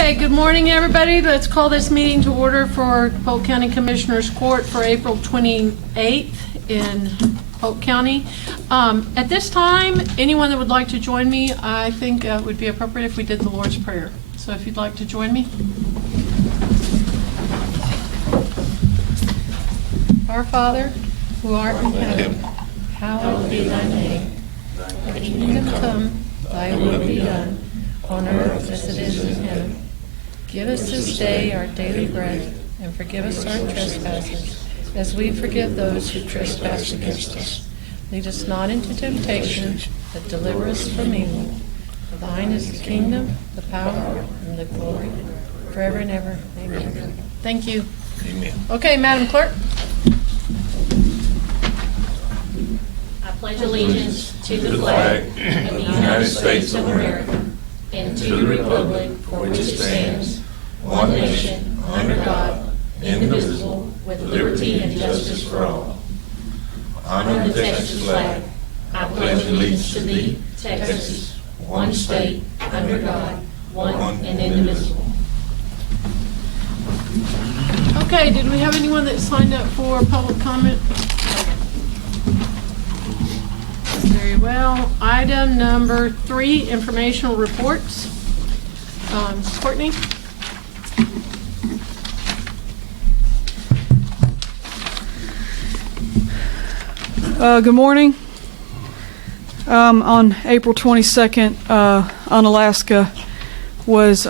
Okay, good morning, everybody. Let's call this meeting to order for Polk County Commissioners Court for April 28th in Polk County. At this time, anyone that would like to join me, I think it would be appropriate if we did the Lord's Prayer. So if you'd like to join me. Our Father, who art in heaven, hallowed be thy name. Thy kingdom come, thy will be done, on earth as it is in heaven. Give us this day our daily bread, and forgive us our trespasses, as we forgive those who trespass against us. Lead us not into temptation, but deliver us from evil. For thine is the kingdom, the power, and the glory, forever and ever. Amen. Thank you. Amen. Okay, Madam Clerk. I pledge allegiance to the flag of the United States of America and to the republic for which it stands, one nation, under God, indivisible, with liberty and justice for all. Honor the Texas flag. I pledge allegiance to thee, Texas, one state, under God, one and indivisible. Okay, did we have anyone that signed up for public comment? Very well. Item number 3, informational reports. Courtney? Good morning. On April 22nd, Unalaska was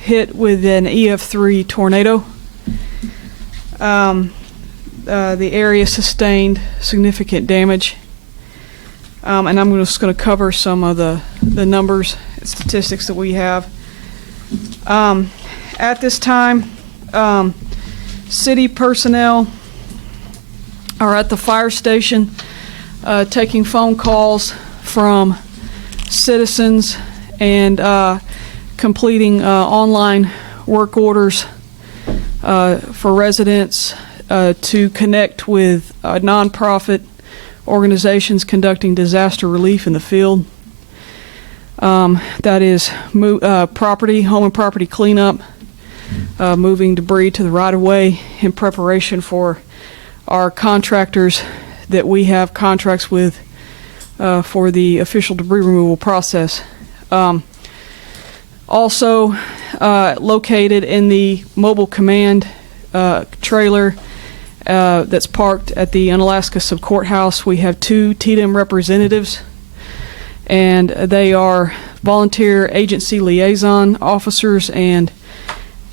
hit with an EF3 tornado. The area sustained significant damage. And I'm just going to cover some of the numbers and statistics that we have. At this time, city personnel are at the fire station taking phone calls from citizens and completing online work orders for residents to connect with nonprofit organizations conducting disaster relief in the field. That is home and property cleanup, moving debris to the right-of-way in preparation for our contractors that we have contracts with for the official debris removal process. Also located in the mobile command trailer that's parked at the Unalaska Sub-Courthouse, we have 2 TDM representatives, and they are volunteer agency liaison officers, and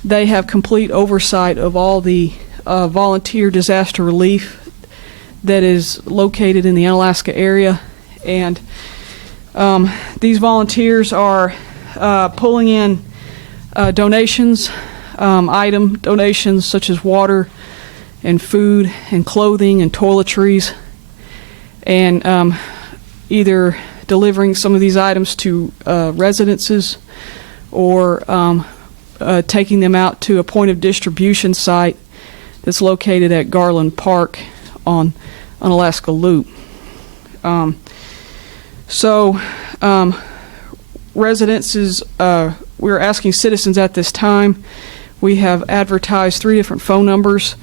they have complete oversight of all the volunteer disaster relief that is located in the Unalaska area. And these volunteers are pulling in donations, item donations such as water and food and clothing and toiletries, and either delivering some of these items to residences or taking them out to a point of distribution site that's located at Garland Park on Unalaska Loop. Residences, we're asking citizens at this time. We have advertised 3 different phone numbers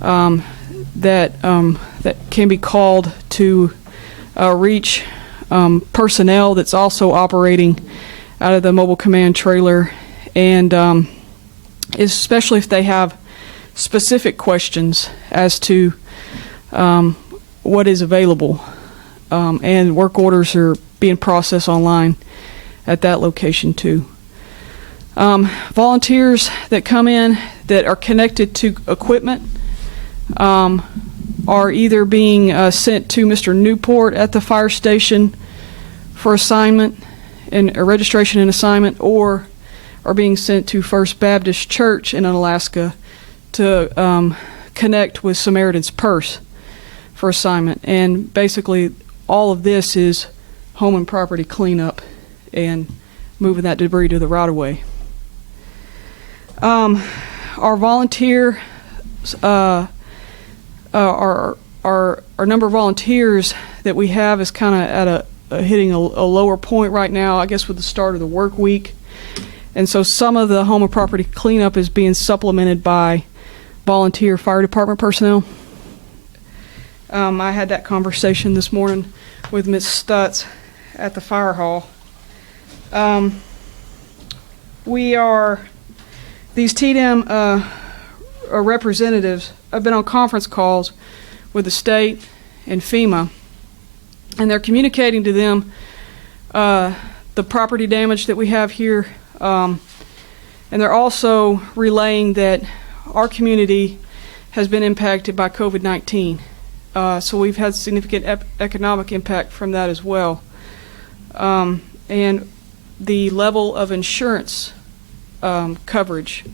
that can be called to reach personnel that's also operating out of the mobile command trailer, and especially if they have specific questions as to what is available, and work orders are being processed online at that location too. Volunteers that come in that are connected to equipment are either being sent to Mr. Newport at the fire station for assignment and registration and assignment, or are being sent to First Baptist Church in Unalaska to connect with Samaritan's Purse for assignment. And basically all of this is home and property cleanup and moving that debris to the right-of-way. Our volunteer, our number of volunteers that we have is kind of at hitting a lower point right now, I guess, with the start of the work week. And so some of the home and property cleanup is being supplemented by volunteer fire department personnel. I had that conversation this morning with Ms. Stutz at the fire hall. These TDM representatives have been on conference calls with the state and FEMA, and they're communicating to them the property damage that we have here, and they're also relaying that our community has been impacted by COVID-19. So we've had significant economic impact from that as well. And the level of insurance coverage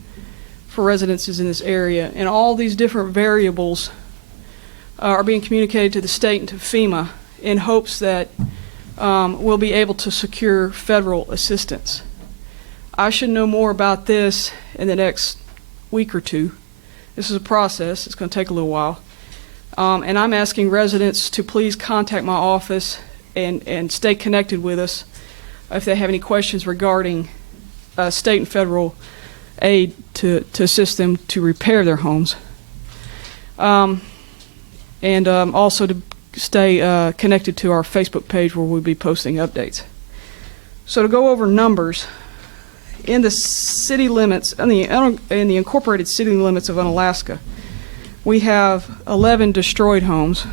for residences in this area, and all these different variables are being communicated to the state and to FEMA in hopes that we'll be able to secure federal assistance. I should know more about this in the next week or two. This is a process. It's going to take a little while. And I'm asking residents to please contact my office and stay connected with us if they have any questions regarding state and federal aid to assist them to repair their homes. And also to stay connected to our Facebook page where we'll be posting updates. So to go over numbers, in the city limits, in the incorporated city limits of Unalaska, we have 11 destroyed homes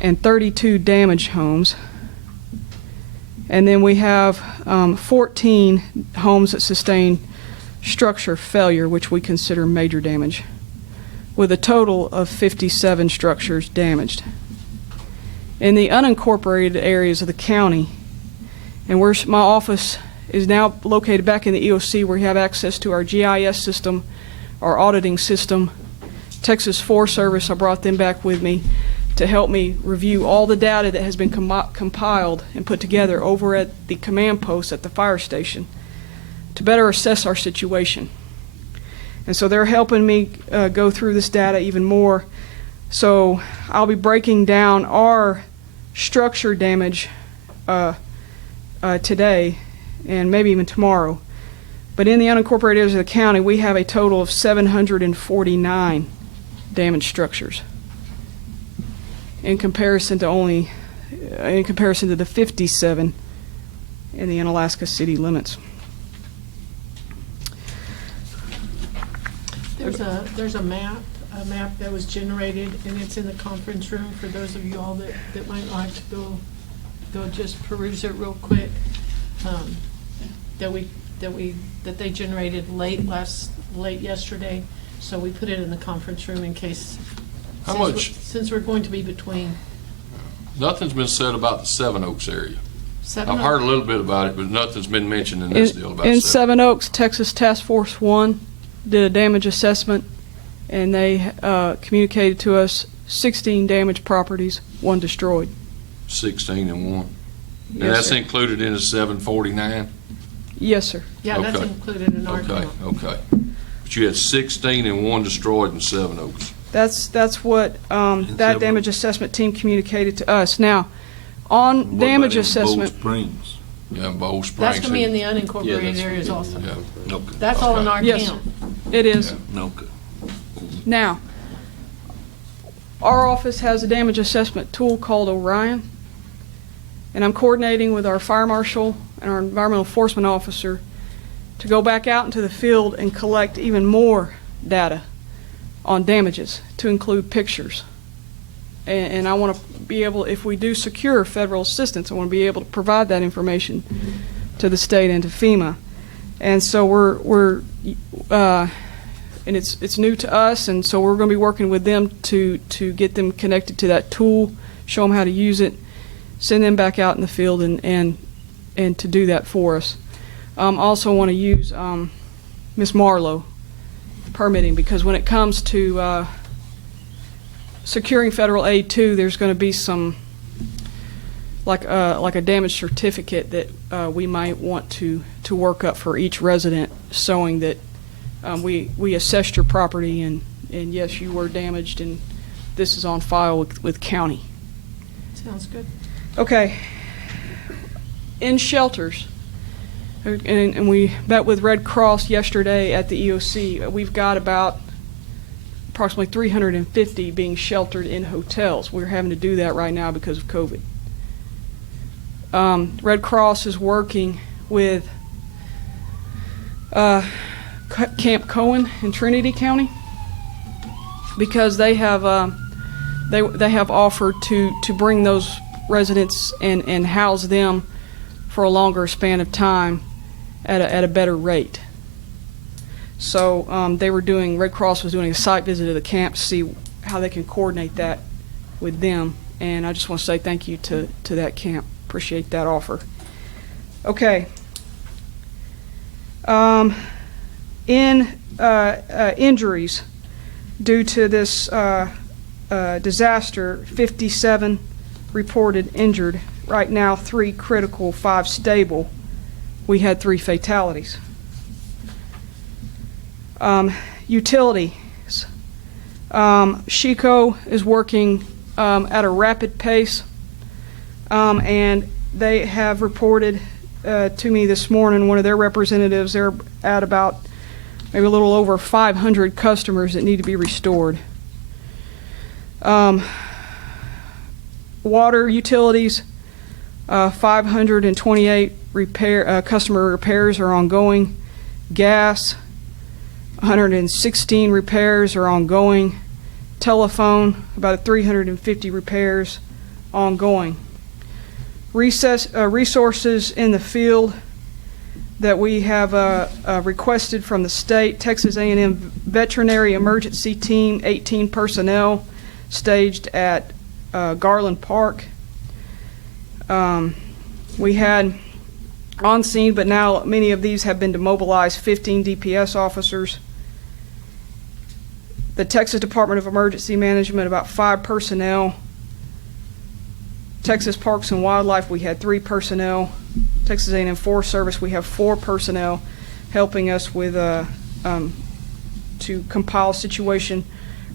and 32 damaged homes. And then we have 14 homes that sustain structure failure, which we consider major damage, with a total of 57 structures damaged. In the unincorporated areas of the county, and where my office is now located back in the EOC, where we have access to our GIS system, our auditing system, Texas Forest Service, I brought them back with me to help me review all the data that has been compiled and put together over at the command post at the fire station to better assess our situation. And so they're helping me go through this data even more. So I'll be breaking down our structure damage today and maybe even tomorrow. But in the unincorporated areas of the county, we have a total of 749 damaged structures in comparison to the 57 in the Unalaska city limits. There's a map that was generated, and it's in the conference room for those of you all that might like to go just peruse it real quick. That they generated late yesterday, so we put it in the conference room in case. Since we're going to be between. Nothing's been said about the Seven Oaks area. I've heard a little bit about it, but nothing's been mentioned in this deal about in Seven Oaks, Texas Task Force 1 did a damage assessment, and they communicated to us 16 damaged properties, 1 destroyed. 16 and 1. Yes, And that's sir. included in the 749? Yes, sir. Yeah, that's Okay. included in our Okay, count. okay. But you had 16 and 1 destroyed in Seven Oaks. That's what that Seven damage assessment team communicated to us. Now, on damage assessment, Springs. Yeah, in Bowl Springs. That's gonna be in the Yeah, unincorporated that's- areas also. Yeah. Okay. That's all in our Yes. count. it is. Okay. Now, our office has a damage assessment tool called Orion, and I'm coordinating with our fire marshal and our environmental enforcement officer to go back out into the field and collect even more data on damages, to include pictures. And I want to be able, if we do secure federal assistance, I want to be able to provide that information to the state and to FEMA. And so we're and it's new to us, and so we're going to be working with them to get them connected to that tool, show them how to use it, send them back out in the field and to do that for us. Also want to use Ms. Marlowe permitting, because when it comes to securing federal aid too, there's going to be some like a damage certificate that we might want to work up for each resident, showing that we assessed your property and yes, you were damaged, and this is on file with county. Sounds good. Okay. In shelters, And we met with Red Cross yesterday at the EOC. We've got about approximately 350 being sheltered in hotels. We're having to do that right now because of COVID. Red Cross is working with Camp Cohen in Trinity County because they have offered to bring those residents and house them for a longer span of time at a better rate. So Red Cross was doing a site visit to the camp to see how they can coordinate that with them. And I just want to say thank you to that camp. Appreciate that offer. Okay. In injuries due to this disaster, 57 reported injured. Right now, 3 critical, 5 stable. We had 3 fatalities. Utilities. Chico is working at a rapid pace, and they have reported to me this morning, one of their representatives, they're at about maybe a little over 500 customers that need to be restored. Water utilities, 528 customer repairs are ongoing. Gas, 116 repairs are ongoing. Telephone, about 350 repairs ongoing. Resources in the field that we have requested from the state: Texas A&M Veterinary Emergency Team, 18 personnel staged at Garland Park. We had on scene, but now many of these have been demobilized, 15 DPS officers. The Texas Department of Emergency Management, about 5 personnel. Texas Parks and Wildlife, we had 3 personnel. Texas A&M Forest Service, we have 4 personnel helping us with to compile situation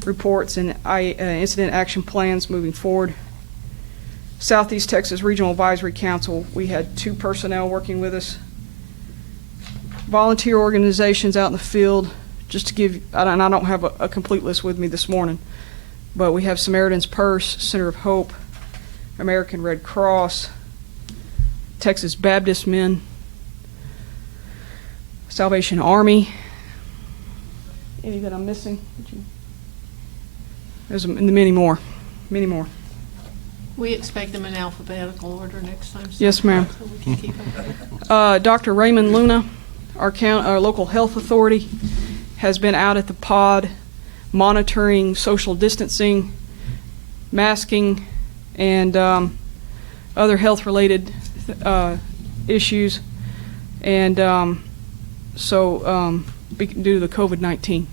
reports and incident action plans moving forward. Southeast Texas Regional Advisory Council, we had 2 personnel working with us. Volunteer organizations out in the field, just to give, and I don't have a complete list with me this morning, but we have Samaritan's Purse, Center of Hope, American Red Cross, Texas Baptist Men, Salvation Army. Any that I'm missing? There's many more. Many more. We expect them in alphabetical order next time. Yes, ma'am. So we can keep up. Dr. Raymond Luna, our local health authority, has been out at the pod monitoring social distancing, masking, and other health-related issues, and due to the COVID-19.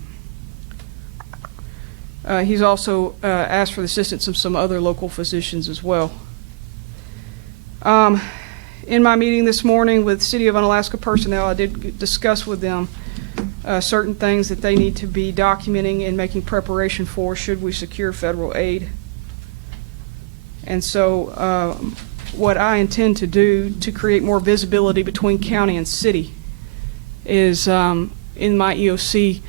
He's also asked for the assistance of some other local physicians as well. In my meeting this morning with City of Unalaska personnel, I did discuss with them certain things that they need to be documenting and making preparation for should we secure federal aid. And so what I intend to do to create more visibility between county and city is in my EOC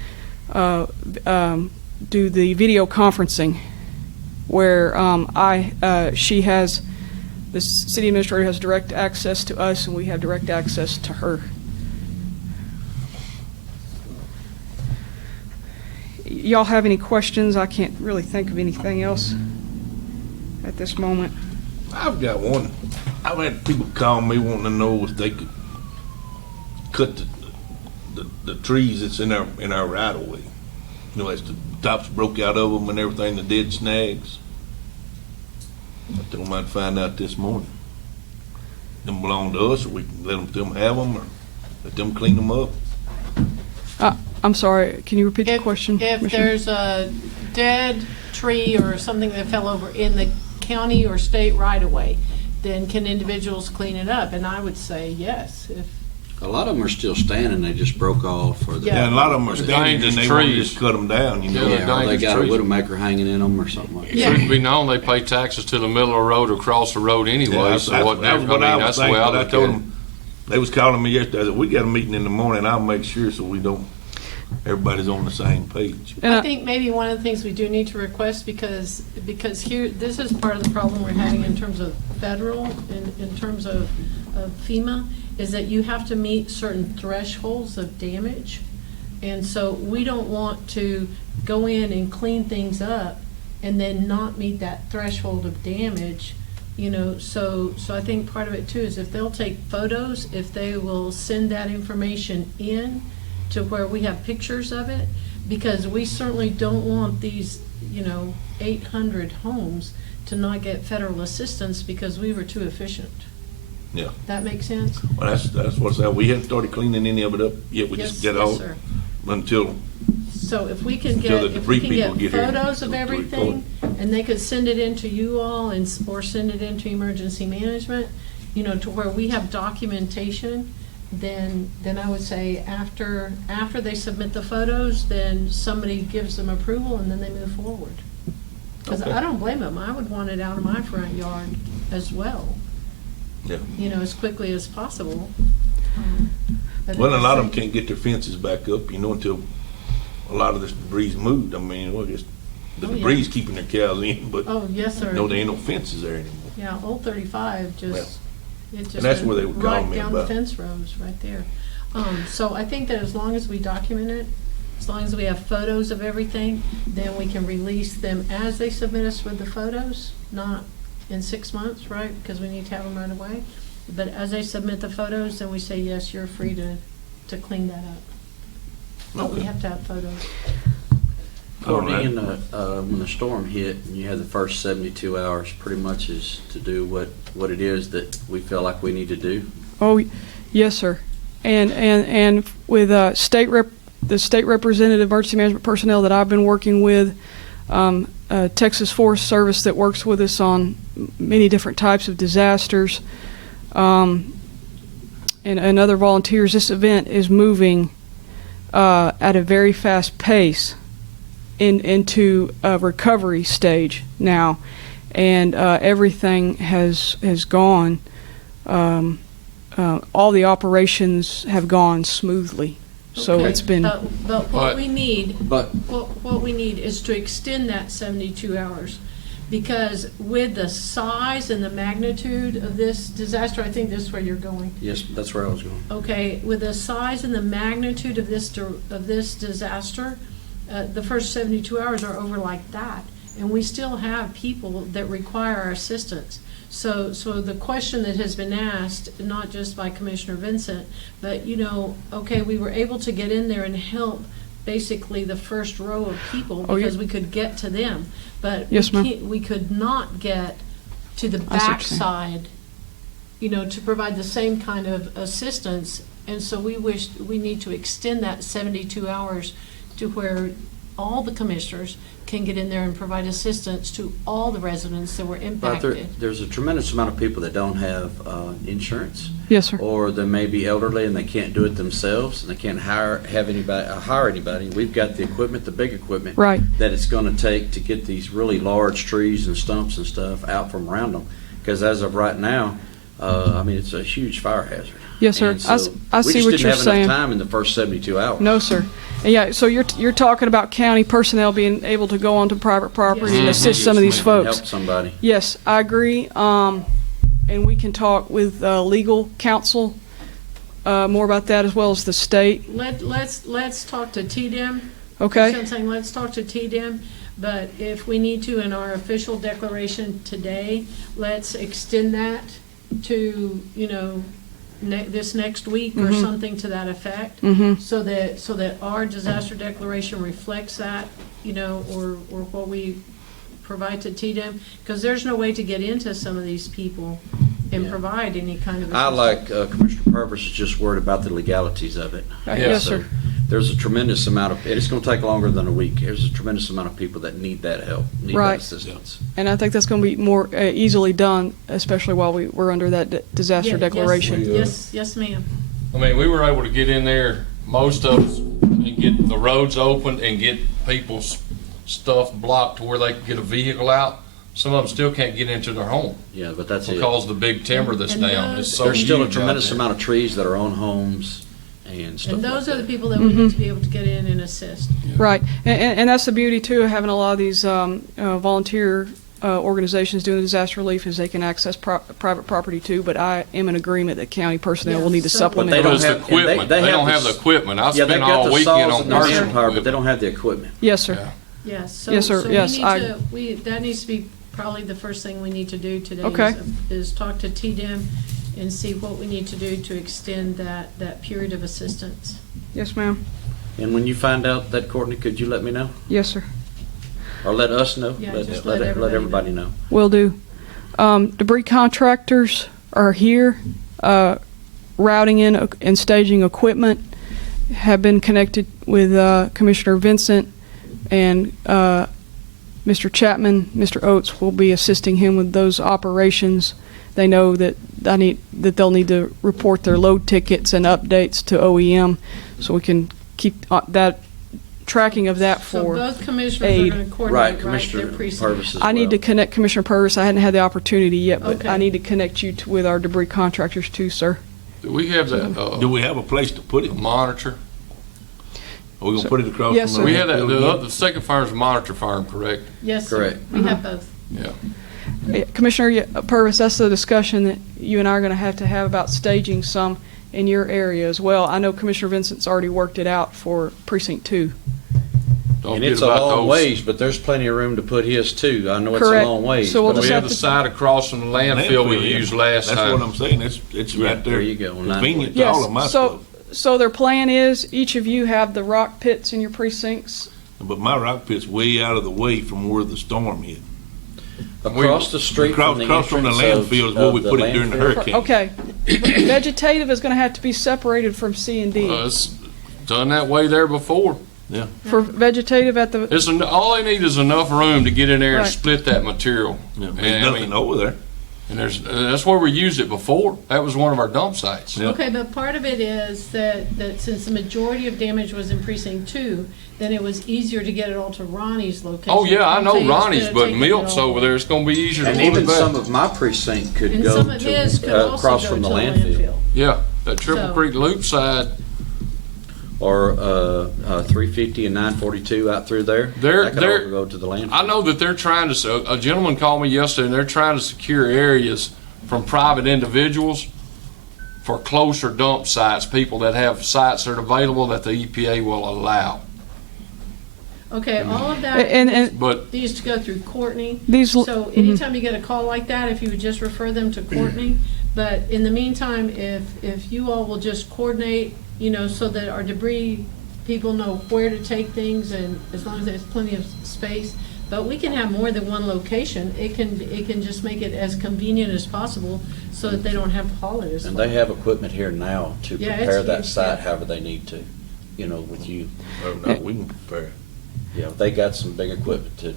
do the video conferencing where the city administrator has direct access to us and we have direct access to her. Y'all have any questions? I can't really think of anything else at this moment. I've got one. I've had people call me wanting to know if they could cut the trees that's in our right of way. You know, as the tops broke out of them and everything, the dead snags. I told them I'd find out this morning. Them belong to us, or we can let them have them, or let them clean them up. I'm sorry, can you repeat the question? If there's a dead tree or something that fell over in the county or state right of way, then can individuals clean it up? And I would say yes. If a lot of them are still standing, they just broke off. Or Yeah, and a lot of them are standing and they want to just cut them down, you know. Yeah, they got a trees. widowmaker hanging in them or something like that. Yeah. Shouldn't be known they pay taxes to the middle of the road or across the road anyway, Yeah, so what, that was what I was that's the thinking, way I but I look told at it. them, They was calling me yesterday. I said, we got a meeting in the morning. I'll make sure so everybody's on the same page. And I think maybe one of the things we do need to request, because here, this is part of the problem we're having in terms of federal, in terms of FEMA, is that you have to meet certain thresholds of damage. And so we don't want to go in and clean things up and then not meet that threshold of damage, so I think part of it too is if they'll take photos, if they will send that information in to where we have pictures of it, because we certainly don't want these, 800 homes to not get federal assistance because we were too efficient. Yeah. That makes sense? Well, that's what's that. We haven't started cleaning any of it up yet. We just get all Sir. until So if we can Until get, the if we debris can people get get here photos of to everything, and they could send it into you all or send it into emergency management, to where we have documentation, then I would say after they submit the photos, then somebody gives them approval and then they move forward. Because Okay. I don't blame them. I would want it out of my front yard as well, yeah. as quickly as possible. But Well, at a the lot of them same- can't get their fences back up, until a lot of this debris moved. I mean, just the Oh, yeah. debris keeping their cows in, but Oh, yes, sir. there ain't no fences there anymore. Yeah, Old 35 it just And that's went where they were calling right me down the about. fence rows, right there. So I think that as long as we document it, as long as we have photos of everything, then we can release them as they submit us with the photos, not in 6 months, right? Because we need to have them right away. But as they submit the photos, then we say, yes, you're free to clean that up. But we Okay. have to have photos. All Courtney, right. when the storm hit and you had the first 72 hours, pretty much is to do what it is that we feel like we need to do. Oh, yes, sir. And with the state representative emergency management personnel that I've been working with, Texas Forest Service that works with us on many different types of disasters, and other volunteers, this event is moving at a very fast pace into a recovery stage now, and everything has gone. All the operations have gone smoothly, so Okay, it's been. But what But- we need, But what we need is to extend that 72 hours. Because with the size and the magnitude of this disaster, I think this is where you're going. yes, that's where I was going. Okay, with the size and the magnitude of this disaster, the first 72 hours are over like that. And we still have people that require our assistance. So the question that has been asked, not just by Commissioner Vincent, but, okay, we were able to get in there and help basically the first row of people Oh, yeah. because we could get to them. But Yes, ma'am. we could not get to the I see what you're saying. backside, to provide the same kind of assistance. And so we need to extend that 72 hours to where all the commissioners can get in there and provide assistance to all the residents that were But impacted. there's a tremendous amount of people that don't have insurance, Yes, sir. or they may be elderly and they can't do it themselves, and they can't hire anybody. We've got the equipment, the big equipment, Right. that it's going to take to get these really large trees and stumps and stuff out from around them. Because as of right now, it's a huge fire hazard. Yes, sir. And I so see what we just you're didn't have saying. enough time in the first 72 hours. No, sir. And yeah, so you're talking about county personnel being able to go onto private property and Yes. assist some of these Yes, folks. help somebody. Yes, I agree. And we can talk with legal counsel more about that as well as the state. Let's talk to TDM. Okay? You see what I'm saying? Let's talk to TDM, but if we need to in our official declaration today, let's extend that to, this next week or something to that effect. Mm-hmm. So that our disaster declaration reflects that, or what we provide to TDM, because there's no way to get into some of these people and Yeah. provide any kind of I assistance. like Commissioner Purvis is just worried about the legalities of it. Yes, So sir. There's a tremendous amount of, it's going to take longer than a week. There's a tremendous amount of people that need that help, need Right. that assistance. And I think that's going to be more easily done, especially while we're under that disaster Yeah, declaration. Yes, ma'am. I mean, we were able to get in there, most of us, and get the roads open and get people's stuff blocked to where they could get a vehicle out. some of them still can't get into their home Yeah, but that's it. because of the big timber that's And down. those- It's so There's still a huge out tremendous there. amount of trees that are on homes and stuff And like those are the that. people that we need to be able to get in and assist. Right, and that's the beauty too of having a lot of these volunteer organizations doing disaster relief is they can access private property too. But I am in agreement that county personnel will need to So- supplement. But they But don't it's the have- and they- equipment. they They have don't the have the s- equipment. I Yeah, spent they've got all the weekend saws on and the personal manpower, but they equipment. don't have the equipment. Yes, sir. Yeah. Yes, so, Yes, sir. so Yes, we need I- to, that needs to be probably the first thing we need to do today Okay. is talk to TDM and see what we need to do to extend that period of assistance. Yes, ma'am. And when you find out that, Courtney, could you let me know? Yes, sir. Or let us know? Yeah, just let everybody everybody know. Will do. Debris contractors are here, routing in and staging equipment. Have been connected with Commissioner Vincent and Mr. Chapman. Mr. Oates will be assisting him with those operations. They know that they'll need to report their load tickets and updates to OEM, so we can keep that tracking of that So for. both commissioners aid. are gonna Right, coordinate, right, their Commissioner precinct. Purvis as I need to well. connect Commissioner Purvis. I hadn't had the opportunity yet, but Okay. I need to connect you with our debris contractors too, sir. Do we have that, Do we have a place to put it? monitor? Are we gonna put it across Yes, from sir. We have that, landfill? the second farm's a monitor farm, correct? Yes, sir. Correct. We have both. Yeah. Commissioner Purvis, that's the discussion that you and I are going to have about staging some in your area as well. I know Commissioner Vincent's already worked it out for Precinct 2. Don't And forget it's a about long those. ways, but there's plenty of room to put his too. I know it's Correct. a long ways. So we'll but We just have have the to- side across from the landfill we yeah. used last That's what time. I'm saying, it's Yeah, right there. there you go, on Convenient to 940. all of my stuff. So their plan is each of you have the rock pits in your precincts. But my rock pit's way out of the way from where the storm hit. Across the street from the Across from the entrance landfill is of where we the put it during the landfill. hurricane. Okay. Vegetative is going to have to be separated from C and D. It's done that way there before. Yeah. For vegetative at the, It's, all they need is enough room to get in there and Right. split that material. Yeah, And, there's I nothing mean, over there. and that's where we used it before. That was one of our dump sites. Yeah. Okay, but part of it is that since the majority of damage was in precinct 2, then it was easier to get it all to Ronnie's location. Oh, yeah, I know Instead Ronnie's, of but taking it Milt's all- over there. It's gonna be easier to And pull even it back. some of my precinct could And go some of his could to, also across go from to the a landfill. Yeah, that Triple So- Creek Loop side, Or 350 and 942 out through there. They're- That could they're- all go to the landfill. I know that they're trying to, a gentleman called me yesterday, and they're trying to secure areas from private individuals for closer dump sites, people that have sites that are available that the EPA will allow. Okay, all of that and But needs to go through Courtney. these, So anytime you get a call like that, if you would just refer them to Courtney. But in the meantime, if you all will just coordinate, so that our debris people know where to take things, and as long as there's plenty of space. But we can have more than one location. It can just make it as convenient as possible so that they don't have to haul it as And far. they have equipment here now to Yeah, it's prepare that huge, site yeah. however they need to, with you. Oh, no, we can prepare. Yeah, they got some big equipment to,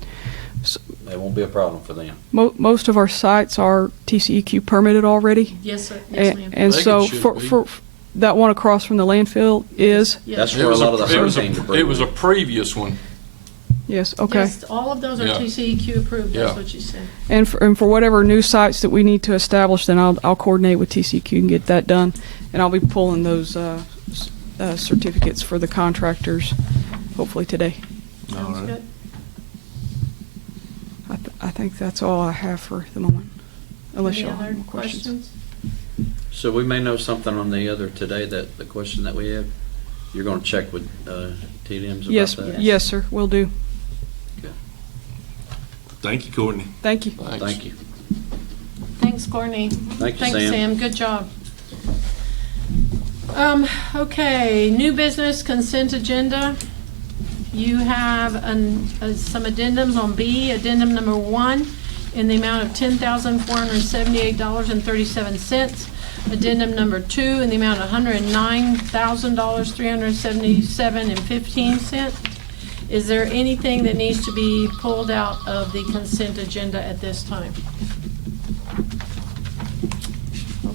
it won't be a problem for them. most of our sites are TCEQ permitted already. Yes, sir. Yes, ma'am. And They so should for be. that one across from the landfill is, Yes. That's it where a was lot of the it was hurricane debris. it was a went. previous one. yes, okay. Yes, all of those are Yeah. TCEQ approved. Yeah. That's what you said. And for whatever new sites that we need to establish, then I'll coordinate with TCQ and get that done. And I'll be pulling those certificates for the contractors hopefully today. Sounds right. good. I think that's all I have for the moment, unless Any y'all other have more questions. So we may know something on the other today, that the question that we have. You're gonna check with TDMs about Yes, that? yes, sir, will do. Thank you, Courtney. Thank you. Thanks. Thank you. Thanks, Courtney. Thank you, Thanks, Sam. Sam. Good job. Okay, new business consent agenda. You have some addendums on B. Addendum number 1 in the amount of $10,478.37. Addendum number 2 in the amount of $109,377.15. Is there anything that needs to be pulled out of the consent agenda at this time?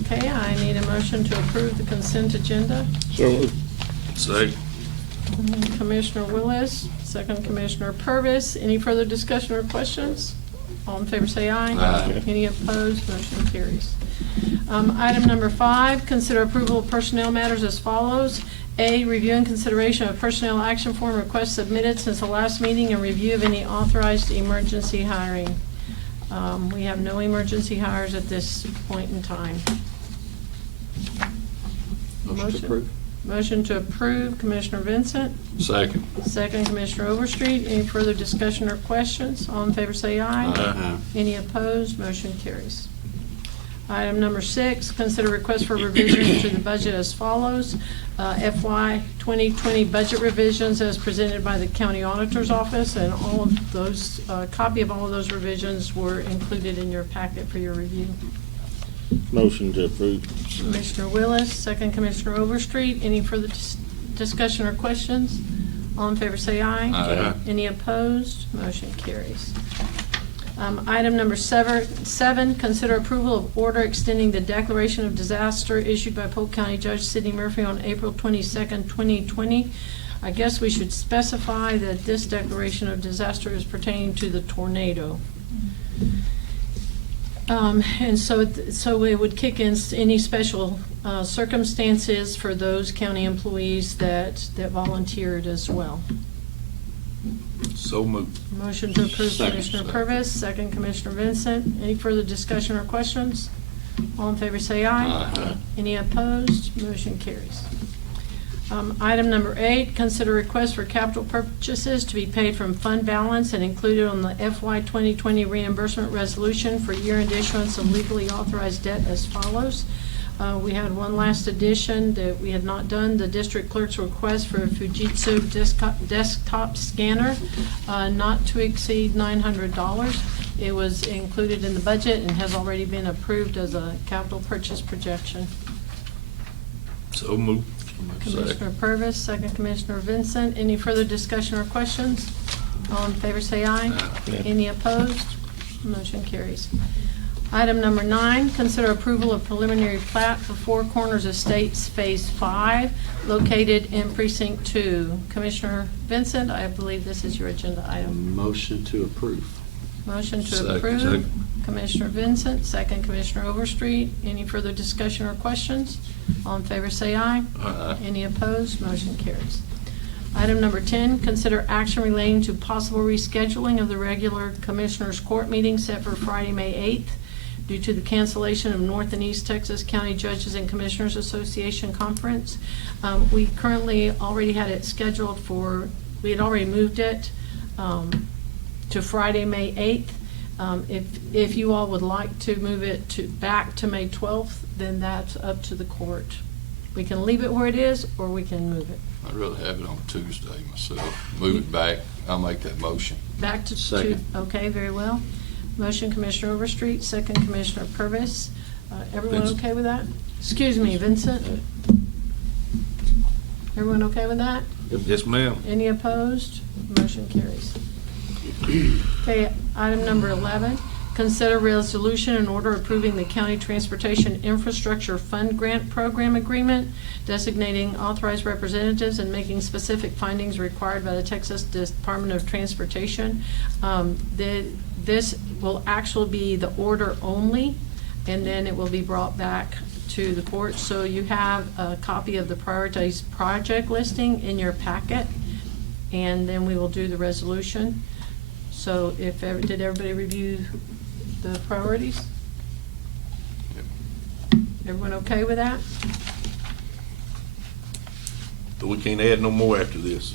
Okay, I need a motion to approve the consent agenda. Say, Commissioner Willis, second Commissioner Purvis. Any further discussion or questions? All in favor say aye. Aye. Any opposed? Motion carries. Item number 5, consider approval of personnel matters as follows. A, review and consideration of personnel action form requests submitted since the last meeting and review of any authorized emergency hiring. We have no emergency hires at this point in time. Motion to approve. Motion to approve, Commissioner Vincent. Second. Second, Commissioner Overstreet. Any further discussion or questions? All in favor say aye. Aye. Any opposed? Motion carries. Item number 6, consider request for revision to the budget as follows. FY 2020 budget revisions as presented by the County Auditor's Office, and all of those, copy of all of those revisions were included in your packet for your review. Motion to approve. Commissioner Willis, second Commissioner Overstreet. Any further discussion or questions? All in favor say aye. Aye. Any opposed? Motion carries. Item number 7, consider approval of order extending the declaration of disaster issued by Polk County Judge Sidney Murphy on April 22nd, 2020. I guess we should specify that this declaration of disaster is pertaining to the tornado. And so it would kick in any special circumstances for those county employees that volunteered as well. So moved. Motion to approve, Second. Commissioner Purvis, second Commissioner Vincent. Any further discussion or questions? All in favor say aye. Aye. Any opposed? Motion carries. Item number 8, consider request for capital purchases to be paid from fund balance and included on the FY 2020 reimbursement resolution for year-end issuance of legally authorized debt as follows. We had one last addition that we had not done, the district clerk's request for a Fujitsu desktop scanner, not to exceed $900. It was included in the budget and has already been approved as a capital purchase projection. So moved. Commissioner Purvis, second Commissioner Vincent. Any further discussion or questions? All in favor say aye. Any opposed? Motion carries. Item number 9, consider approval of preliminary plat for Four Corners Estates Phase 5, located in Precinct 2. Commissioner Vincent, I believe this is your agenda item. Motion to approve. Motion to Second. approve. Second. Commissioner Vincent, second Commissioner Overstreet. Any further discussion or questions? All in favor say aye. Aye. Any opposed? Motion carries. Item number 10, consider action relating to possible rescheduling of the regular Commissioners Court meeting set for Friday, May 8th due to the cancellation of North and East Texas County Judges and Commissioners Association Conference. We currently already had it scheduled for, we had already moved it to Friday, May 8th. If you all would like to move it back to May 12th, then that's up to the court. We can leave it where it is, or we can move it. I'd rather have it on Tuesday myself. Move it back. I'll make that motion. Back to Second. Okay, very well. Motion, Commissioner Overstreet, second Commissioner Purvis. Everyone Vincent. okay with that? Excuse me, Vincent? Everyone okay with that? Yes, ma'am. Any opposed? Motion carries. Okay, item number 11, consider resolution in order approving the County Transportation Infrastructure Fund Grant Program Agreement, designating authorized representatives and making specific findings required by the Texas Department of Transportation. This will actually be the order only, and then it will be brought back to the court. So you have a copy of the prioritized project listing in your packet, and then we will do the resolution. So did everybody review the priorities? Everyone okay with that? But we can't add no more after this.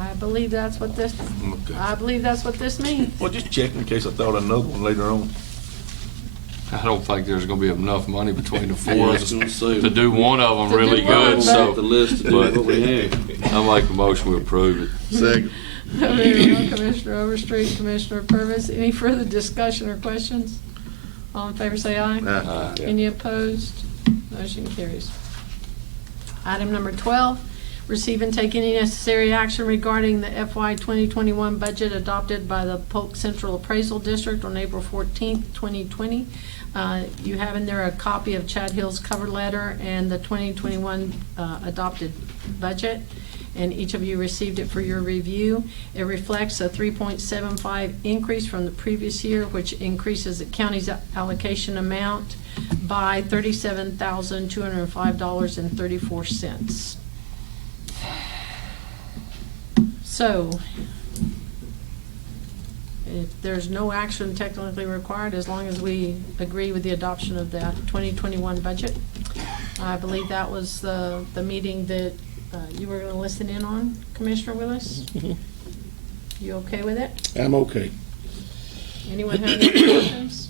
I believe that's what this, Okay. I believe that's what this means. Well, just check in case I thought of another one later on. I don't think there's gonna be enough money between the Yeah, I four was of gonna us say. to do one of them To do really one, good, but- so. The list to do what we have. I'll make a motion, we approve it. Second. Very well, Commissioner Overstreet, Commissioner Purvis. Any further discussion or questions? All in favor say aye. Aye. Any opposed? Motion carries. Item number 12, receive and take any necessary action regarding the FY 2021 budget adopted by the Polk Central Appraisal District on April 14th, 2020. You have in there a copy of Chad Hill's cover letter and the 2021 adopted budget. and each of you received it for your review. It reflects a 3.75 increase from the previous year, which increases the county's allocation amount by $37,205.34. So, if there's no action technically required, as long as we agree with the adoption of that 2021 budget. I believe that was the meeting that you were going to listen in on, Commissioner Willis? You okay with it? I'm okay. Anyone have any questions?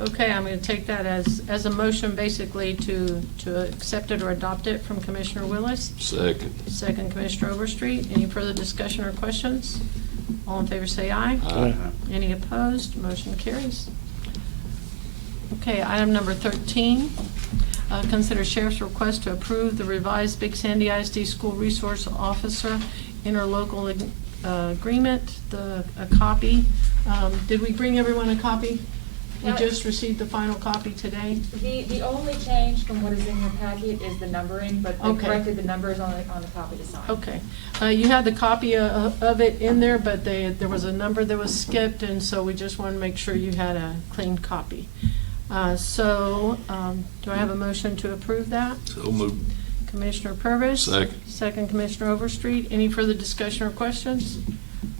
Okay, I'm going to take that as a motion basically to accept it or adopt it from Commissioner Willis. Second. Second, Commissioner Overstreet. Any further discussion or questions? All in favor say aye. Aye. Any opposed? Motion carries. Okay, item number 13. Consider Sheriff's request to approve the revised Big Sandy ISD School Resource Officer interlocal agreement, a copy. Did we bring everyone a copy? We just received the final copy today. The only change from what is in your packet is the numbering, but they Okay. corrected the numbers on the copy to sign. Okay. You had the copy of it in there, but there was a number that was skipped, and so we just wanted to make sure you had a clean copy. Do I have a motion to approve that? So moved. Commissioner Purvis? Second. Second, Commissioner Overstreet. Any further discussion or questions?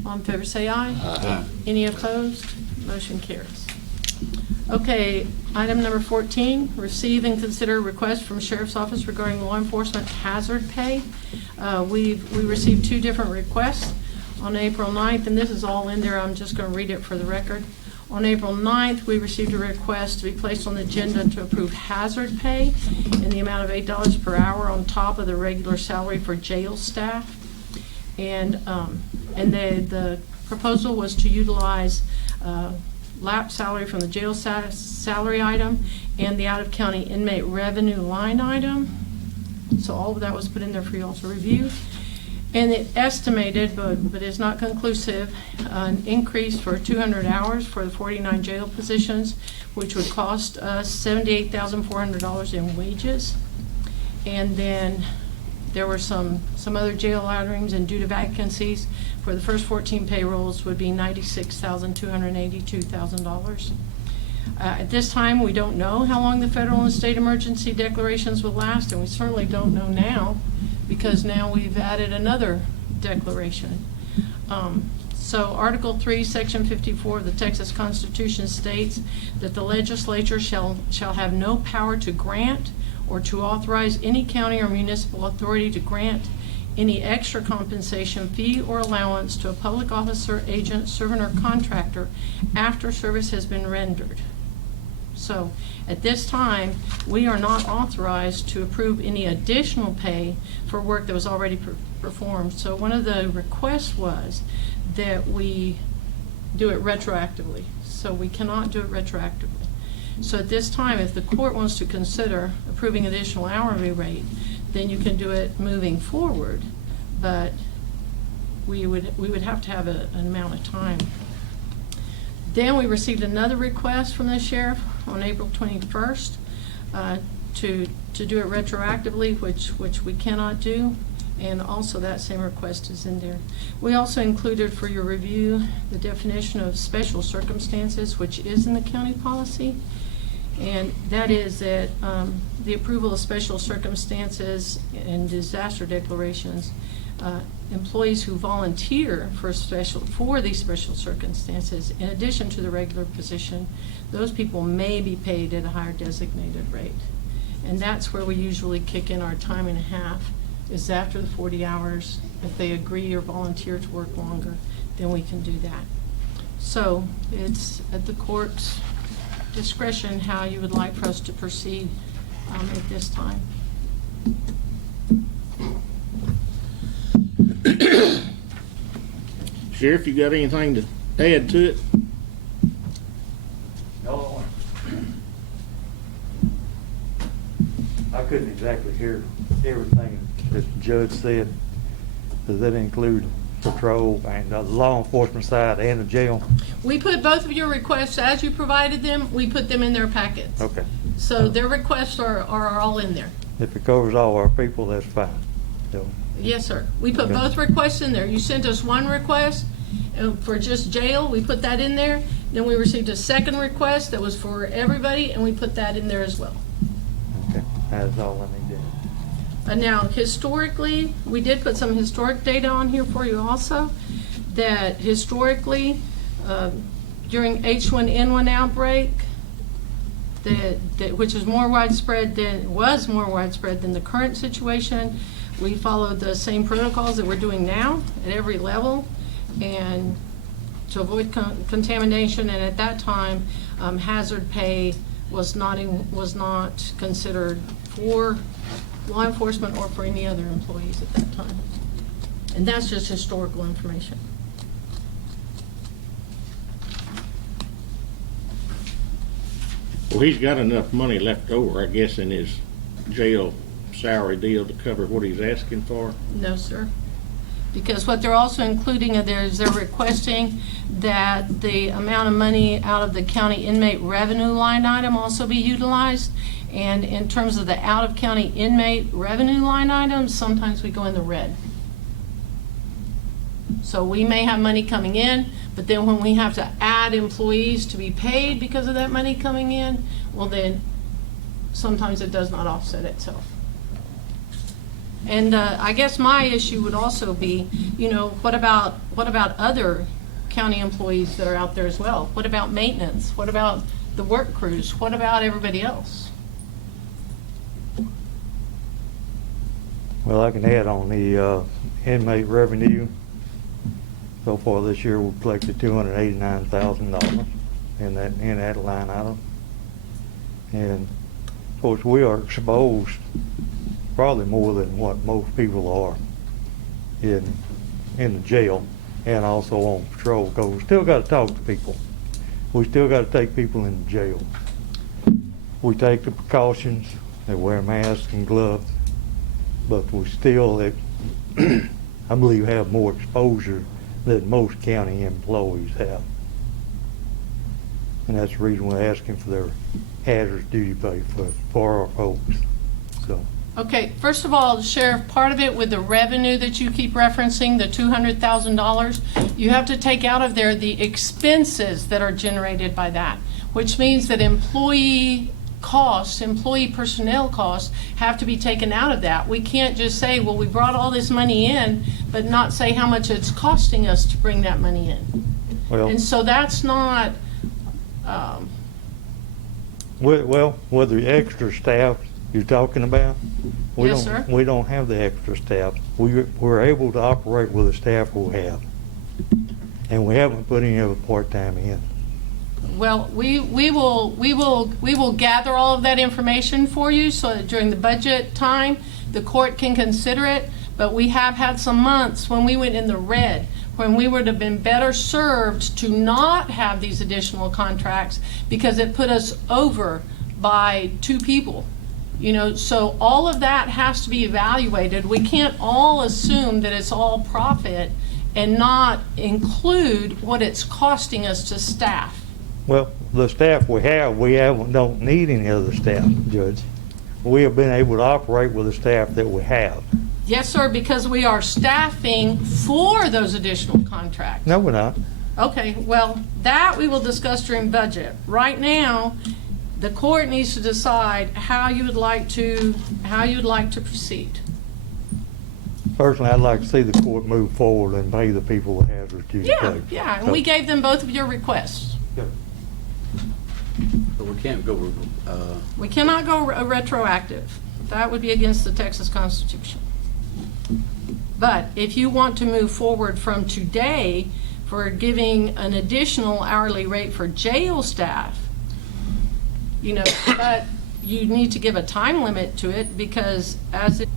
All in favor say aye. Aye. Any opposed? Motion carries. Okay, item number 14, receive and consider request from Sheriff's Office regarding law enforcement hazard pay. We received two different requests on April 9th, and this is all in there. I'm just going to read it for the record. On April 9th, we received a request to be placed on the agenda to approve hazard pay in the amount of $8 per hour on top of the regular salary for jail staff. And the proposal was to utilize lap salary from the jail salary item and the out-of-county inmate revenue line item. So all of that was put in there for you all to review. And it estimated, but it's not conclusive, an increase for 200 hours for the 49 jail positions, which would cost us $78,400 in wages. And then there were some other jail items, and due to vacancies, for the first 14 payrolls would be $96,282,000. At this time, we don't know how long the federal and state emergency declarations will last, and we certainly don't know now, because now we've added another declaration. So Article 3, Section 54 of the Texas Constitution states that the legislature shall have no power to grant or to authorize any county or municipal authority to grant any extra compensation, fee, or allowance to a public officer, agent, servant, or contractor after service has been rendered. So at this time, we are not authorized to approve any additional pay for work that was already performed. So one of the requests was that we do it retroactively. So we cannot do it retroactively. So at this time, if the court wants to consider approving additional hourly rate, then you can do it moving forward, but we would have to have an amount of time. Then we received another request from the sheriff on April 21st to do it retroactively, which we cannot do, and also that same request is in there. We also included for your review the definition of special circumstances, which is in the county policy, and that is that the approval of special circumstances and disaster declarations, employees who volunteer for these special circumstances, in addition to the regular position, those people may be paid at a higher designated rate. And that's where we usually kick in our time and a half, is after the 40 hours. If they agree or volunteer to work longer, then we can do that. So it's at the court's discretion how you would like for us to proceed at this time. Sheriff, you got anything to add to it? No. I couldn't exactly hear everything that the judge said. Does that include patrol and the law enforcement side and the jail? We put both of your requests, as you provided them, we put them in their packets. Okay. So their requests are all in there. If it covers all our people, that's fine. So Yes, sir. We put Okay. both requests in there. You sent us one request for just jail, we put that in there. Then we received a second request that was for everybody, and we put that in there as well. Okay, that's all I need to know. Now, historically, we did put some historic data on here for you also, that historically, during H1N1 outbreak, which is more widespread than, was more widespread than the current situation, we followed the same protocols that we're doing now at every level, and to avoid contamination, and at that time, hazard pay was not considered for law enforcement or for any other employees at that time. And that's just historical information. Well, he's got enough money left over, I guess, in his jail salary deal to cover what he's asking for. No, sir. Because what they're also including in there is they're requesting that the amount of money out of the county inmate revenue line item also be utilized. And in terms of the out-of-county inmate revenue line items, sometimes we go in the red. So we may have money coming in, but then when we have to add employees to be paid because of that money coming in, well then, sometimes it does not offset itself. And I guess my issue would also be, you know, what about other county employees that are out there as well? What about maintenance? What about the work crews? What about everybody else? Well, I can add on the inmate revenue. So far this year, we've collected $289,000 in that line item. And of course, we are exposed probably more than what most people are in the jail and also on patrol, because we still got to talk to people. We still got to take people in the jail. We take the precautions, they wear masks and gloves, but we still, I believe, have more exposure than most county employees have. And that's the reason we're asking for their hazardous duty pay for our folks. So. Okay, first of all, Sheriff, part of it with the revenue that you keep referencing, the $200,000, you have to take out of there the expenses that are generated by that, which means that employee costs, employee personnel costs have to be taken out of that. We can't just say, well, we brought all this money in, but not say how much it's costing us to bring that money in. Well, And so that's not, well, with the extra staff you're talking about, Yes, sir. we don't have the extra staff. We're able to operate with the staff we have, and we haven't put any of it part-time in. well, we will gather all of that information for you so that during the budget time, the court can consider it. But we have had some months when we went in the red, when we would have been better served to not have these additional contracts because it put us over by 2 people. You know, so all of that has to be evaluated. We can't all assume that it's all profit and not include what it's costing us to staff. Well, the staff don't need any other staff, Judge. We have been able to operate with the staff that we have. Yes, sir, because we are staffing for those additional contracts. No, we're not. Okay, well, that we will discuss during budget. Right now, the court needs to decide how you would like to proceed. Personally, I'd like to see the court move forward and pay the people the hazardous duty pay. Yeah, and we gave them both of your requests. But we can't go, We cannot go retroactive. That would be against the Texas Constitution. But if you want to move forward from today for giving an additional hourly rate for jail staff, you know, but you need to give a time limit to it because as it.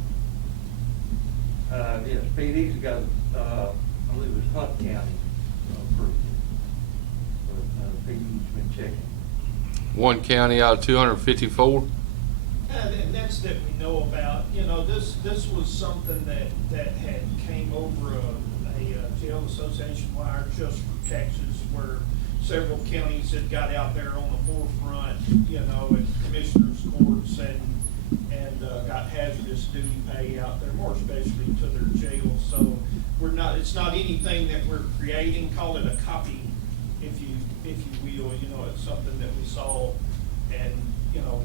Yes, PD's got, I believe it's Hunt County approved. But PD's been checking. One county out of 254. And that's that we know about. You know, this was something that had came over a jail association wire just for Texas, where several counties had got out there on the forefront, you know, at Commissioners Court and got hazardous duty pay out there, more especially to their jails. So it's not anything that we're creating, call it a copy, if you will. You know, it's something that we saw, and, you know,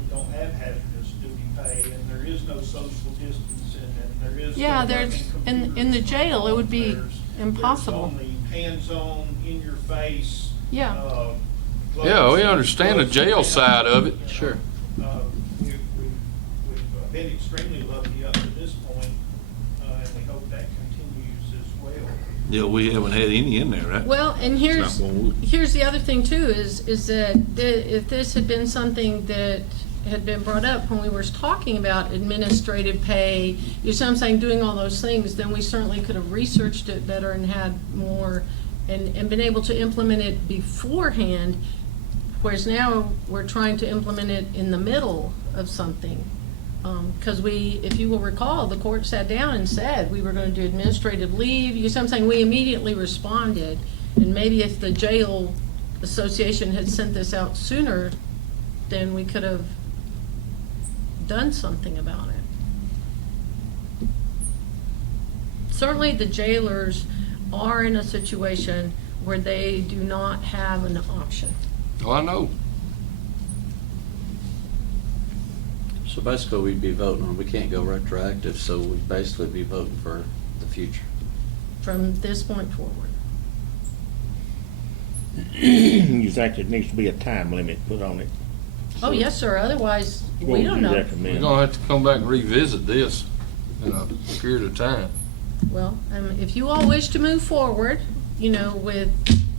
we don't have hazardous duty pay, and there is no social distancing, and there is Yeah, no there's, working in the computers jail, it would be there's impossible. only hands-on, in your face. Yeah. Yeah, we understand the jail side of it. Sure. We've been extremely lucky up to this point, and we hope that continues as well. Yeah, we haven't had any in there, right? Well, and Knock on wood. here's the other thing too, is that if this had been something that had been brought up when we were talking about administrative pay, you see what I'm saying, doing all those things, then we certainly could have researched it better and had more, and been able to implement it beforehand, whereas now we're trying to implement it in the middle of something. Because if you will recall, the court sat down and said we were going to do administrative leave. You see what I'm saying? We immediately responded, and maybe if the jail association had sent this out sooner, then we could have done something about it. Certainly the jailers are in a situation where they do not have an option. Oh, I know. So basically, we'd be voting on, we can't go retroactive, so we'd basically be voting for the future. From this point forward. You think there needs to be a time limit put on it? Oh, yes, sir. Otherwise, What we would don't you know. We're recommend? gonna have to come back and revisit this in a period of time. Well, if you all wish to move forward, you know, with,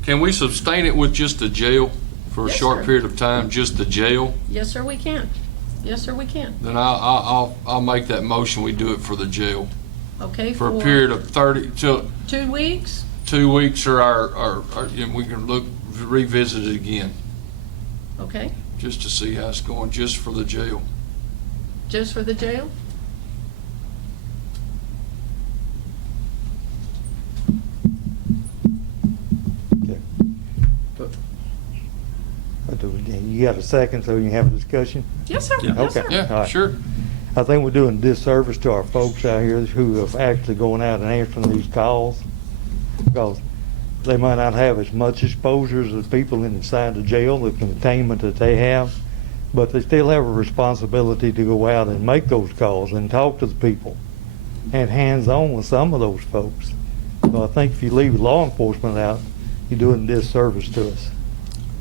Can we sustain it with just the jail for a Yes, short sir. period of time, just the jail? yes, sir, we can. Yes, sir, we can. Then I'll make that motion, we do it for the jail. Okay, For a period of 2 weeks? 2 weeks or and we can revisit it again, Okay, just to see how it's going, just for the jail. just for the jail? Okay. You got a second so you can have a discussion? Yes, sir. Yeah. Yes, sir. All Yeah, right. sure. I think we're doing a disservice to our folks out here who are actually going out and answering these calls, because they might not have as much exposure as the people inside the jail, the containment that they have, but they still have a responsibility to go out and make those calls and talk to the people and hands-on with some of those folks. So I think if you leave law enforcement out, you're doing a disservice to us.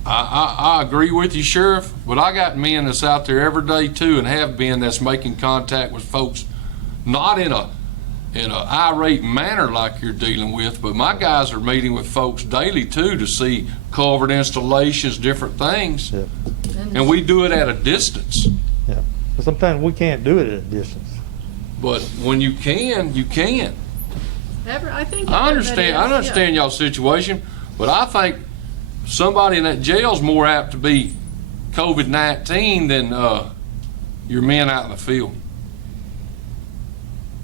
I agree with you, Sheriff, but I got men that's out there every day too, and have been, that's making contact with folks, not in a irate manner like you're dealing with, but my guys are meeting with folks daily too to see culvert installations, different things, Yeah. and we do it at a distance. Yeah. But sometimes we can't do it at a distance. But when you can, you can. I think I everybody understand is, y'all's situation, but I think somebody in that jail's more apt to be COVID-19 than your men out in the field.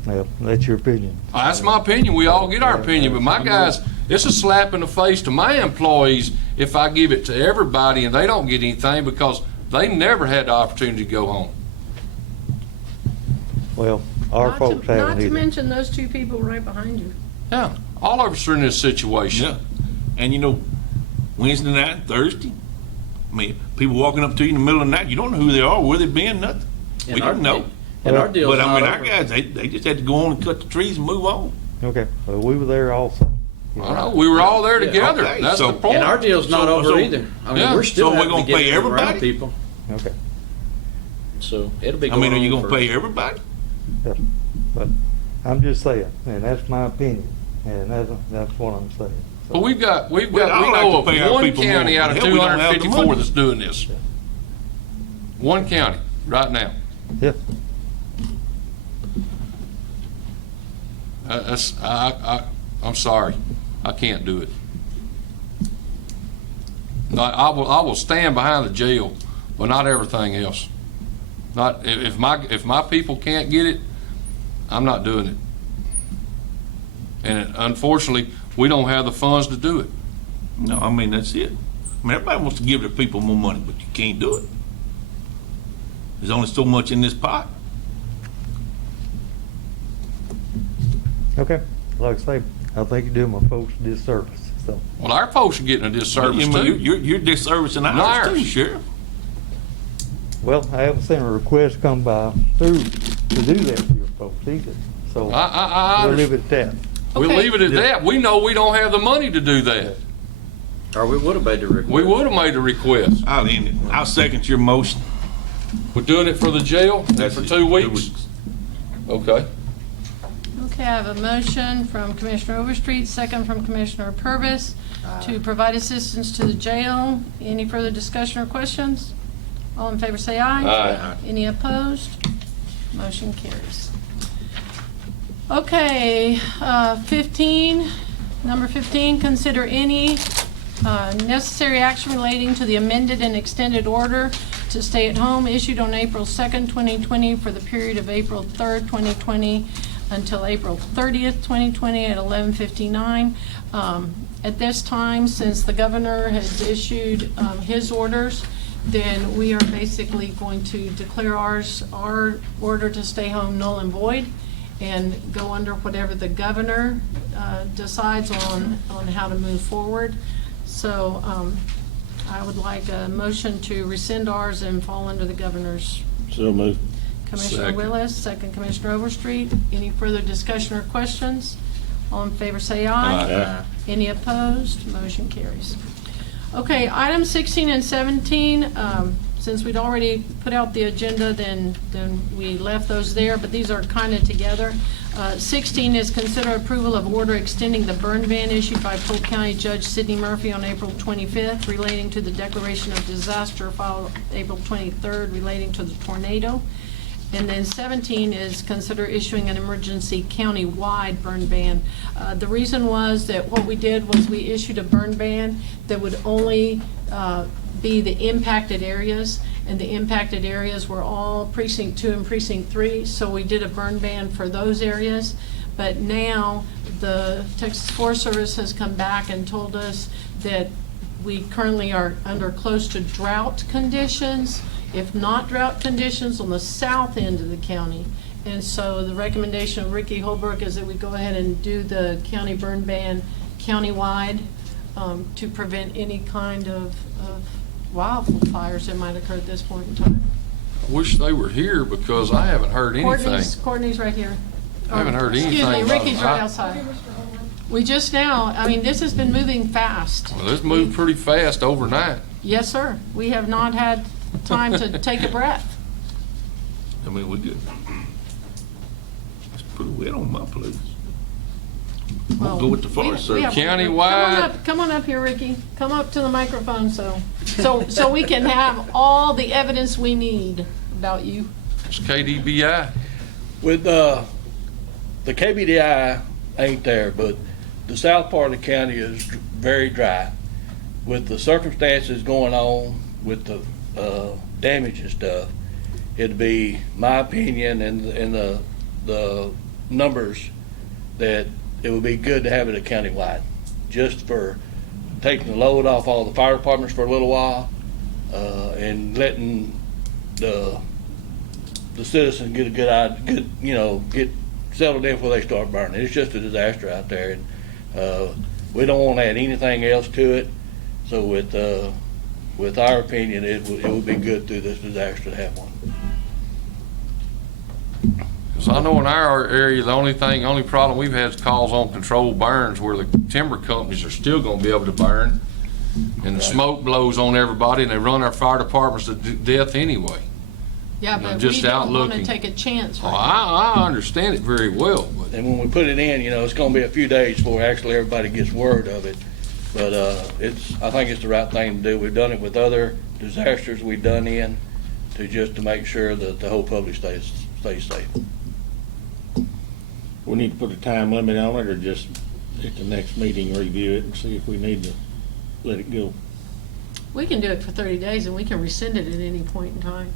Yeah, that's your opinion. That's my opinion. We all get our opinion, but my guys, it's a slap in the face to my employees if I give it to everybody and they don't get anything, because they never had the opportunity to go home. Well, our Not folks to, haven't not to either. mention those two people right behind you. Yeah, all of us are in this situation. Yeah. And you know, Wednesday night, Thursday, I mean, people walking up to you in the middle of the night, you don't know who they are, where they've been, nothing. We And our- didn't know. And our deal's But I mean, not our over. guys, they just had to go on and cut the trees and move on. Okay, well, we were there also. I know, we were all there Yeah, together. okay, That's so- the point. And our deal's not So- over so- either. I mean, Yeah. we're still So we're having to gonna get pay in around everybody? people. Okay, So it'll be I going mean, are you on gonna for- pay everybody? yeah. But I'm just saying, and that's my opinion, and that's what I'm saying. So- But we Well, I know like to pay our of one people county more. out of Hell, we don't have the 254 money. that's doing this. One county, right now. Yeah, I'm sorry, I can't do it. I will stand behind the jail, but not everything else. Not, if my people can't get it, I'm not doing it. And unfortunately, we don't have the funds to do it. No, I mean, that's it. I mean, everybody wants to give their people more money, but you can't do it. There's only so much in this pot. Okay, like I say, I think you're doing my folks a disservice, so. Well, our folks are getting a disservice too. You're disservicing ours too, Ours. Sheriff. Well, I haven't seen a request come by Stu to do that for your folks either, so we'll leave it at that. We'll Okay. leave it at that. We know we don't have the money to do that. Or we would have made the request. We would have made the request. I'll end it. I'll second your motion. We're doing it for the jail That's for it. 2 weeks? Okay. Okay, I have a motion from Commissioner Overstreet, second from Commissioner Purvis, to provide assistance to the jail. Any further discussion or questions? All in favor say aye. Aye. Any opposed? Motion carries. Okay, 15, number 15, consider any necessary action relating to the amended and extended order to stay at home issued on April 2nd, 2020 for the period of April 3rd, 2020 until April 30th, 2020 at 11:59. At this time, since the governor has issued his orders, then we are basically going to declare our order to stay home null and void and go under whatever the governor decides on how to move forward. So I would like a motion to rescind ours and fall under the governor's. So move. Commissioner Second. Willis, second Commissioner Overstreet. Any further discussion or questions? All in favor say aye. Aye. Any opposed? Motion carries. Okay, items 16 and 17, since we'd already put out the agenda, then we left those there, but these are kind of together. 16 is consider approval of order extending the burn ban issued by Polk County Judge Sidney Murphy on April 25th relating to the declaration of disaster filed April 23rd relating to the tornado. And then 17 is consider issuing an emergency county-wide burn ban. The reason was that what we did was we issued a burn ban that would only be the impacted areas, and the impacted areas were all Precinct 2 and Precinct 3, so we did a burn ban for those areas. But now the Texas Forest Service has come back and told us that we currently are under close to drought conditions, if not drought conditions, on the south end of the county. And so the recommendation of Ricky Holbrook is that we go ahead and do the county burn ban countywide to prevent any kind of wildfires that might occur at this point in time. Wish they were here because I haven't heard anything. Courtney's right here. I haven't heard anything Excuse me, about Ricky's it. right outside. We just now, I mean, this has been moving fast. Well, this moved pretty fast overnight. Yes, sir. We have not had time to take a breath. I mean, we good. It's pretty wet on my place. We'll go with the Forest We Service. have- Countywide. Come on up here, Ricky. Come up to the microphone so we can have all the evidence we need about you. It's KDBI. With the KBDI ain't there, but the south part of the county is very dry. With the circumstances going on with the damage and stuff, it'd be my opinion and the numbers that it would be good to have it a countywide, just for taking the load off all the fire departments for a little while, and letting the citizens get a good, get settled in before they start burning. It's just a disaster out there, and we don't want to add anything else to it. So with our opinion, it would be good through this disaster to have one. So I know in our area, the only problem we've had is calls on controlled burns where the timber companies are still gonna be able to burn. And the smoke blows on everybody and they run our fire departments to death anyway. Yeah, I'm but just we out don't want to looking. take a chance. Oh, Right? I understand it very well, but And when we put it in, it's gonna be a few days before actually everybody gets word of it. But I think it's the right thing to do. We've done it with other disasters we've done to make sure that the whole public stays safe. We need to put a time limit on it, or just at the next meeting review it and see if we need to let it go. We can do it for 30 days and we can rescind it at any point in time.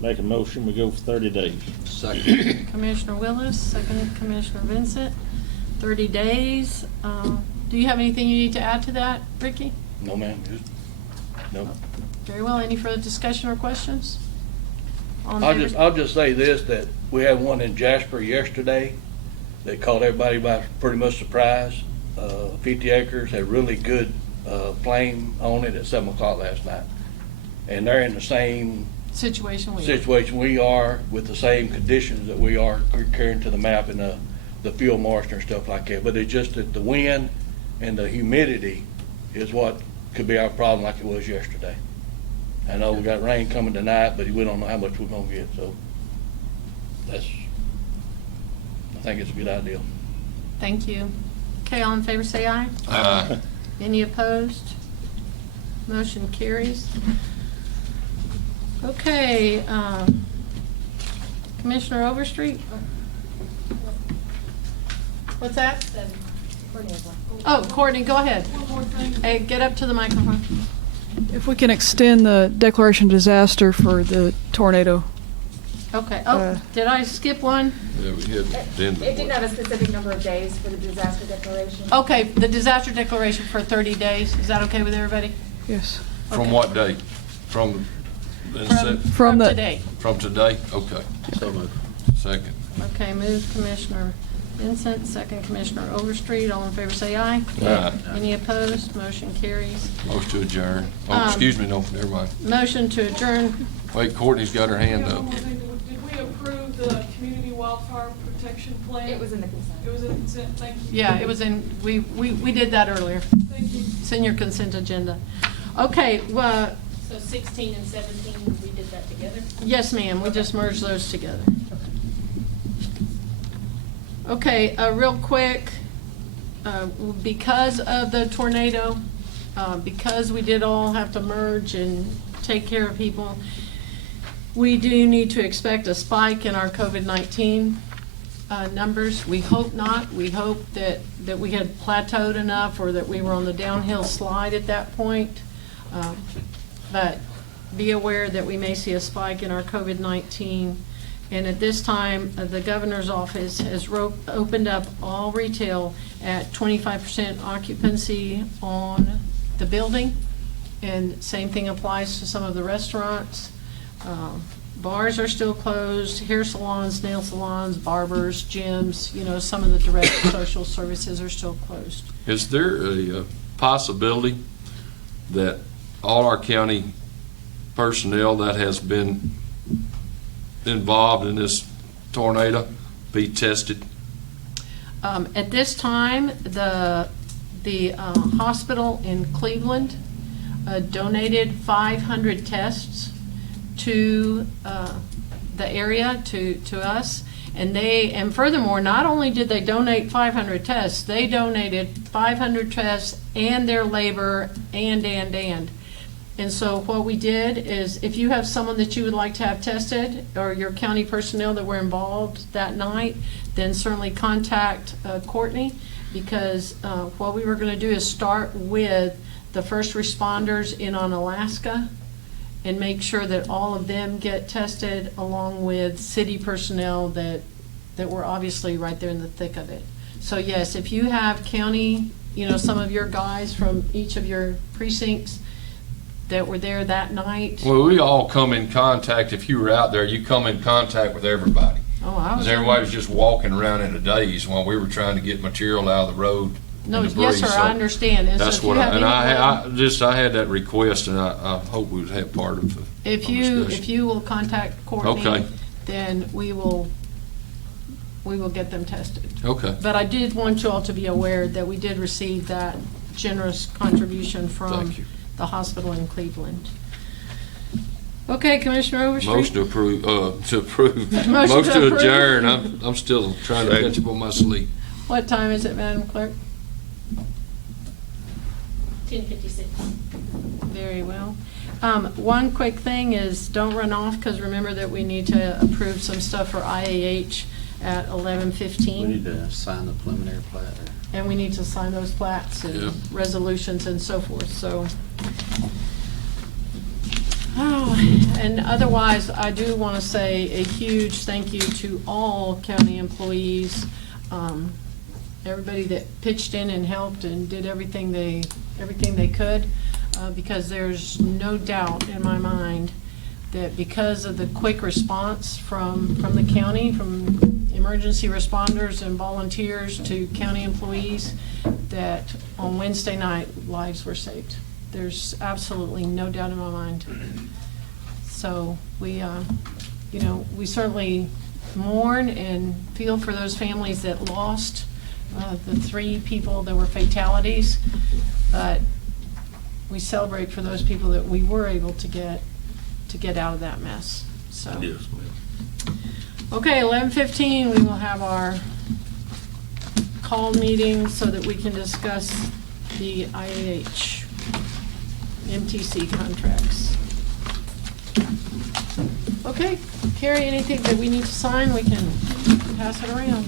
Make a motion, we go for 30 days. Second. Commissioner Willis, second Commissioner Vincent, 30 days. Do you have anything you need to add to that, Ricky? No, ma'am. No. Very well. Any further discussion or questions? All in favor? I'll just say this, that we had one in Jasper yesterday that caught everybody by pretty much surprise. 50 acres, had really good flame on it at 7 o'clock last night. And they're in the same Situation we are. situation we are, with the same conditions that we are carrying to the map and the field moisture and stuff like that. But it's just that the wind and the humidity is what could be our problem, like it was yesterday. I know we got rain coming tonight, but we don't know how much we're gonna get, so I think it's a good idea. Thank you. Okay, all in favor, say aye. Aye. Any opposed? Motion carries. Okay, Commissioner Overstreet? What's that? Oh, Courtney, go ahead. Hey, get up to the microphone. If we can extend the declaration of disaster for the tornado. Okay, oh, did I skip one? Yeah, we had then- It didn't have a specific number of days for the disaster declaration. Okay, the disaster declaration for 30 days. Is that okay with everybody? Yes. From Okay. what date? From From the- today. from today? Okay. So moved. Second. Okay, move Commissioner Vincent, second Commissioner Overstreet. All in favor, say aye. Aye. Any opposed? Motion carries. Motion to adjourn. Oh, excuse me, no, never mind. Motion to adjourn. Wait, Courtney's got her hand up. Did we approve the community wildfire protection plan? It was in the consent. It was in consent, thank you. Yeah, it was in, we did that earlier. Thank you. It's in your consent agenda. Okay, well, So 16 and 17, we did that together? yes, ma'am, we just merged those together. Okay, real quick, because of the tornado, because we did all have to merge and take care of people, we do need to expect a spike in our COVID-19 numbers. We hope not. We hope that we had plateaued enough, or that we were on the downhill slide at that point. But be aware that we may see a spike in our COVID-19. And at this time, the governor's office has opened up all retail at 25% occupancy on the building. And same thing applies to some of the restaurants. Bars are still closed, hair salons, nail salons, barbers, gyms, some of the direct social services are still closed. Is there a possibility that all our county personnel that has been involved in this tornado be tested? At this time, the hospital in Cleveland donated 500 tests to the area, to us. And furthermore, not only did they donate 500 tests, they donated 500 tests and their labor and. And so what we did is, if you have someone that you would like to have tested, or your county personnel that were involved that night, then certainly contact Courtney, because what we were going to do is start with the first responders in on Alaska and make sure that all of them get tested, along with city personnel that were obviously right there in the thick of it. So yes, if you have county, some of your guys from each of your precincts that were there that night. Well, we all come in contact, if you were out there, you come in contact with everybody. Oh, I was. Because everybody was just walking around in a daze while we were trying to get material out of the road. No, and debris, yes, sir, so I understand. And so that's if you what have I anyone- I had that request, and I hope we would have part of the If discussion. you will contact Courtney, Okay. then we will get them tested. Okay. But I did want you all to be aware that we did receive that generous contribution from Thank you. the hospital in Cleveland. Okay, Commissioner Overstreet? Motion to approve, Motion motion to to approve. adjourn. I'm still trying to catch up on my sleep. What time is it, Madam Clerk? 10:56. Very well. One quick thing is, don't run off, because remember that we need to approve some stuff for IAH at 11:15. We need to sign the preliminary plat. And we need to sign those plats and Yeah. resolutions and so forth, so. Oh, and otherwise, I do want to say a huge thank you to all county employees, everybody that pitched in and helped and did everything they could, because there's no doubt in my mind that because of the quick response from the county, from emergency responders and volunteers to county employees, that on Wednesday night, lives were saved. There's absolutely no doubt in my mind. So we, we certainly mourn and feel for those families that lost the 3 people that were fatalities, but we celebrate for those people that we were able to get out of that mess. So. Yes, ma'am. Okay, 11:15, we will have our call meeting so that we can discuss the IAH MTC contracts. Okay, Carrie, anything that we need to sign, we can pass it around.